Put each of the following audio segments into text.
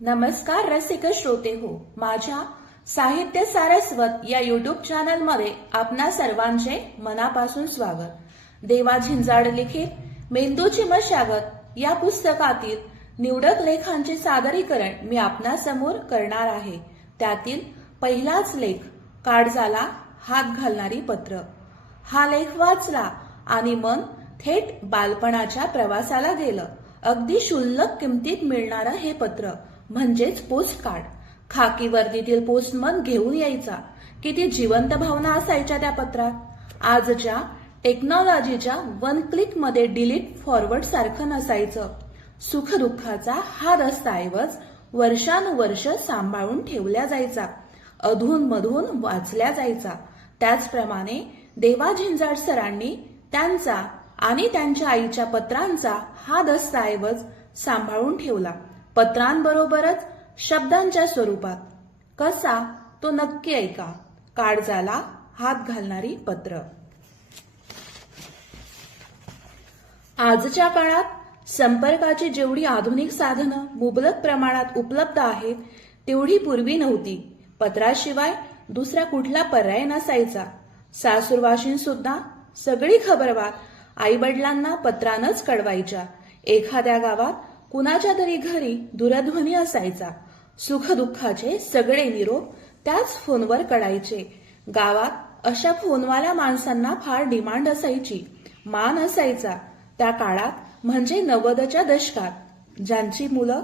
नमस्कार रसिक श्रोते हो. माझ्या साहित्य सारस्वत या युट्यूब चॅनलमध्ये आपणा सर्वांचे मनापासून स्वागत. देवा झिंजाड लिखित मेंदूची मशागत या पुस्तकातील निवडक लेखांचे सादरीकरण मी आपणासमोर करणार आहे. त्यातील पहिलाच लेख काळजाला हात घालणारी पत्र. हा लेख वाचला आणि मन थेट बालपणाच्या प्रवासाला गेलं. अगदी क्षुल्लक किमतीत मिळणारं हे पत्र. म्हणजेच पोस्ट कार्ड खाकी वर्दीतील पोस्टमन घेऊन यायचा. किती जिवंत भावना असायच्या त्या पत्रात. आजच्या टेक्नॉलॉजीच्या वन क्लिकमध्ये डिलीट फॉरवर्ड सारखं नसायचं. सुखदुःखाचा हा दस्तऐवज वर्षानुवर्ष सांभाळून ठेवल्या जायचा. अधून मधून वाचल्या जायचा. त्याचप्रमाणे देवा झिंजाड सरांनी त्यांचा आणि त्यांच्या आईच्या पत्रांचा हा दस्तऐवज सांभाळून ठेवला. पत्रांबरोबरच शब्दांच्या स्वरूपात. कसा? तो नक्की ऐका. काळजाला हात घालणारी पत्र. आजच्या काळात संपर्काची जेवढी आधुनिक साधनं मुबलक प्रमाणात उपलब्ध आहेत तेवढी पूर्वी नव्हती. पत्राशिवाय दुसरा कुठला पर्याय नसायचा. सासूरवाशीन सुद्धा सगळी खबरवार आई वडिलांना पत्रानच कळवायच्या. एखाद्या गावात कुणाच्या तरी घरी दूरध्वनी असायचा. सुखदुःखाचे सगळे निरोप त्याच फोनवर कळायचे. गावात अशा फोनवाल्या माणसांना फार डिमांड असायची. मान असायचा. त्या काळात म्हणजे नव्वदच्या दशकात. ज्यांची मुलं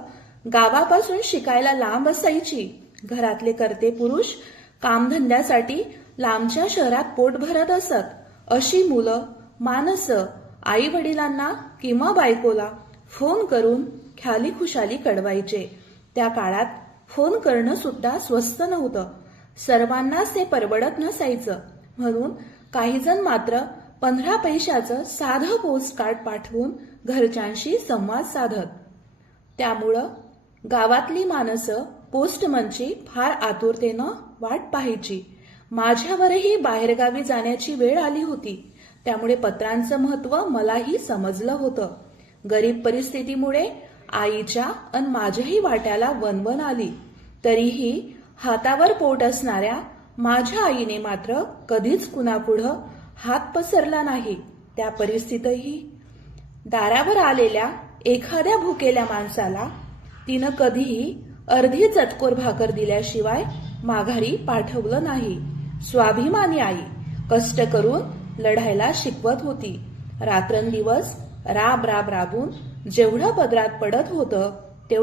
गावापासून शिकायला लांब असायची. घरातले करते पुरुष कामधंद्यासाठी लांबच्या शहरात पोट भरत असत. अशी मुलं माणसं आई वडिलांना किंवा बायकोला फोन करून ख्याली खुशाली कळवायचे. त्या काळात फोन करणं सुद्धा स्वस्त नव्हतं. सर्वांनाच ते परवडत नसायचं. म्हणून काही जण मात्र पंधरा पैशाचं साधं पोस्ट कार्ड पाठवून घरच्यांशी संवाद साधत. त्यामुळं गावातली माणसं पोस्टमनची फार आतुरतेनं वाट पाहायची. माझ्यावरही बाहेरगावी जाण्याची वेळ आली होती. त्यामुळे पत्रांचं महत्त्व मलाही समजलं होतं. गरीब परिस्थितीमुळे आईच्या अन माझ्याही वाट्याला वनवन आली. तरीही हातावर पोट असणाऱ्या माझ्या आईने मात्र कधीच कुणापुढं हात पसरला नाही. त्या परिस्थितीतही दारावर आलेल्या एखाद्या भुकेल्या माणसाला तिनं कधीही अर्धी चतकोर भाकर दिल्याशिवाय माघारी पाठवलं नाही. स्वाभिमानी आई कष्ट करून लढायला शिकवत होती. रात्रंदिवस राब राब राबून जेवढं पदरात पडत होतं